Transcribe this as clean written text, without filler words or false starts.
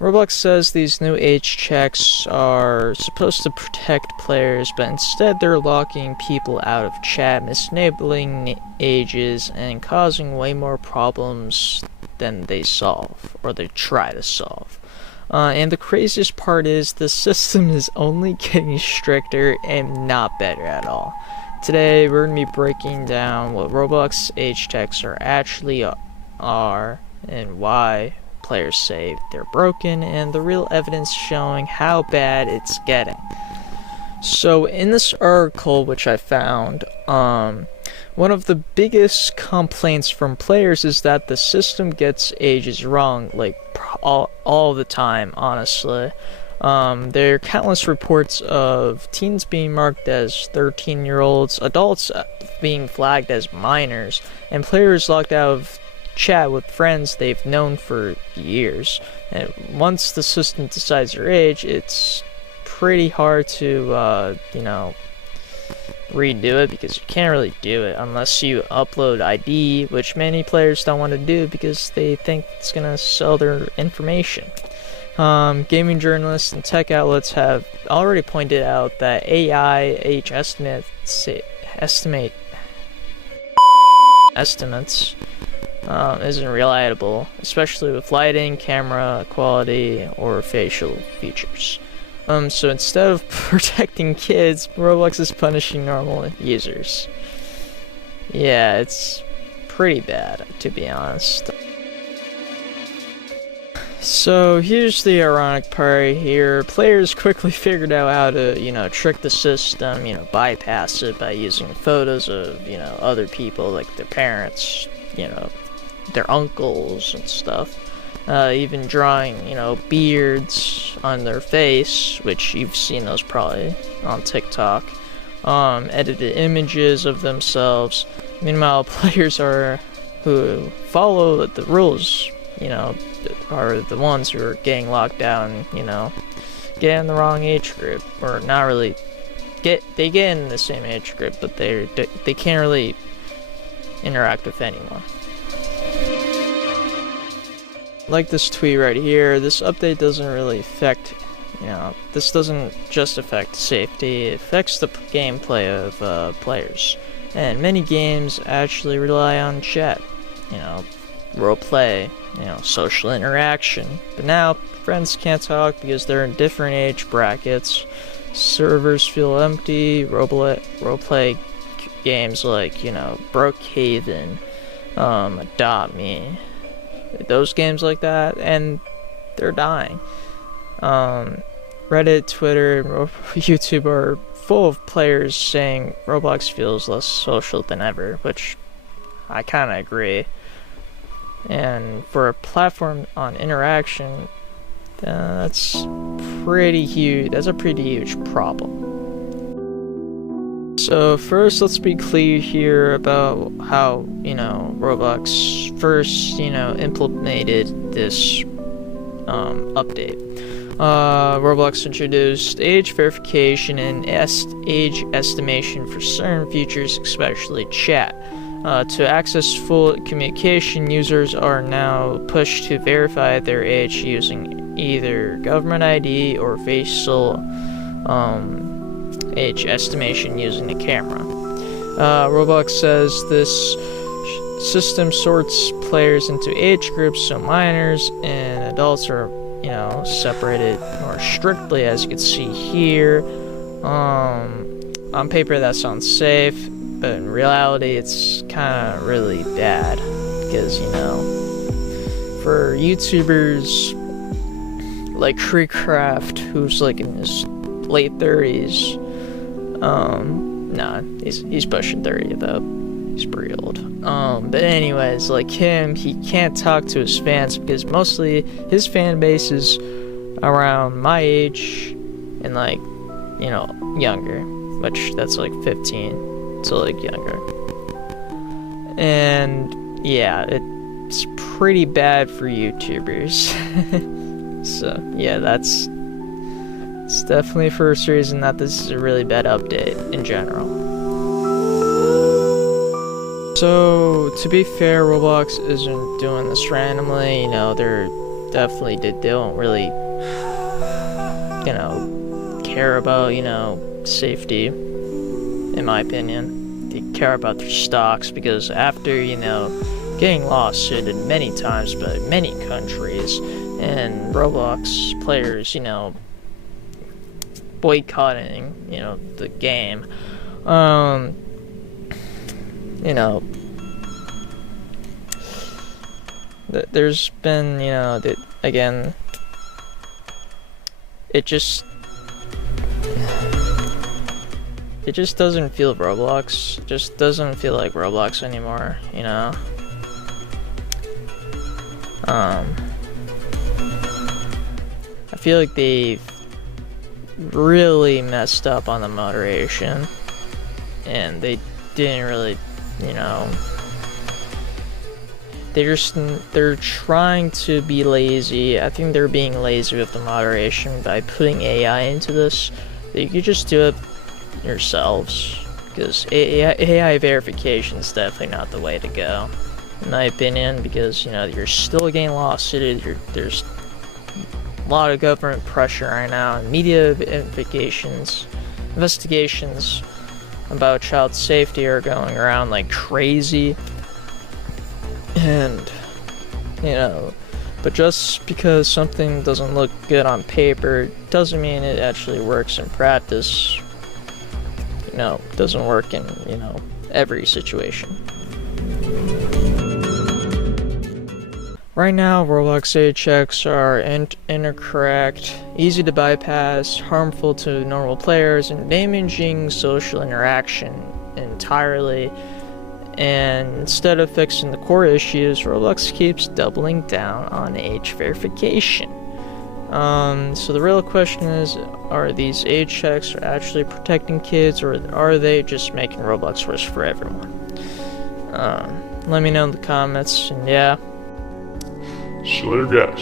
Roblox says these new age checks are supposed to protect players, but instead they're locking people out of chat, mislabeling ages, and causing way more problems than they solve, or they try to solve. And the craziest part is the system is only getting stricter and not better at all. Today we're going to be breaking down what Roblox age checks actually are and why players say they're broken, and the real evidence showing how bad it's getting. So in this article which I found, one of the biggest complaints from players is that the system gets ages wrong, like all the time, honestly. There are countless reports of teens being marked as 13-year-olds, adults being flagged as minors, and players locked out of chat with friends they've known for years. And once the system decides your age, it's pretty hard to redo it, because you can't really do it unless you upload ID, which many players don't want to do because they think it's gonna sell their information. Gaming journalists and tech outlets have already pointed out that AI age estimates isn't reliable, especially with lighting, camera quality, or facial features. So instead of protecting kids, Roblox is punishing normal users. Yeah, it's pretty bad, to be honest. So here's the ironic part here. Players quickly figured out how to, trick the system, bypass it by using photos of, other people, like their parents, their uncles and stuff. Even drawing, beards on their face, which you've seen those probably on TikTok. Edited images of themselves. Meanwhile, players who follow the rules, are the ones who are getting locked down, get in the wrong age group, or not really they get in the same age group, but they can't really interact with anyone. Like this tweet right here, this update doesn't really affect, this doesn't just affect safety, it affects the gameplay of players. And many games actually rely on chat, roleplay, social interaction. But now, friends can't talk because they're in different age brackets, servers feel empty, roleplay games like, Brookhaven, Adopt Me, those games like that, and they're dying. Reddit, Twitter, and YouTube are full of players saying Roblox feels less social than ever, which I kind of agree. And for a platform on interaction, that's pretty huge. That's a pretty huge problem. So first, let's be clear here about how, Roblox first, implemented this update. Roblox introduced age verification and age estimation for certain features, especially chat. To access full communication, users are now pushed to verify their age using either government ID or facial age estimation using the camera. Roblox says this system sorts players into age groups, so minors and adults are, separated more strictly, as you can see here. On paper that sounds safe, but in reality it's kind of really bad, because, for YouTubers like Creecraft, who's like in his late 30s, nah, he's pushing 30 though. He's pretty old. But anyways, like him, he can't talk to his fans because mostly his fan base is around my age and younger, which that's like 15 to younger. And yeah, it's pretty bad for YouTubers. So yeah, it's definitely the first reason that this is a really bad update in general. So, to be fair, Roblox isn't doing this randomly, they're definitely they don't really, care about, safety, in my opinion. They care about their stocks, because after, getting lawsuited many times by many countries, and Roblox players, boycotting, the game, there's been, again, it just doesn't feel Roblox. It just doesn't feel like Roblox anymore, I feel like they've really messed up on the moderation, and they didn't really, they're trying to be lazy. I think they're being lazy with the moderation by putting AI into this. You could just do it yourselves, because AI verification is definitely not the way to go, in my opinion, because, you're still getting lawsuited. There's a lot of government pressure right now, and media investigations about child safety are going around like crazy. And, but just because something doesn't look good on paper doesn't mean it actually works in practice. Doesn't work in, every situation. Right now, Roblox age checks are incorrect, easy to bypass, harmful to normal players, and damaging social interaction entirely. And instead of fixing the core issues, Roblox keeps doubling down on age verification. So the real question is, are these age checks actually protecting kids, or are they just making Roblox worse for everyone? Let me know in the comments, and yeah. Slur guess.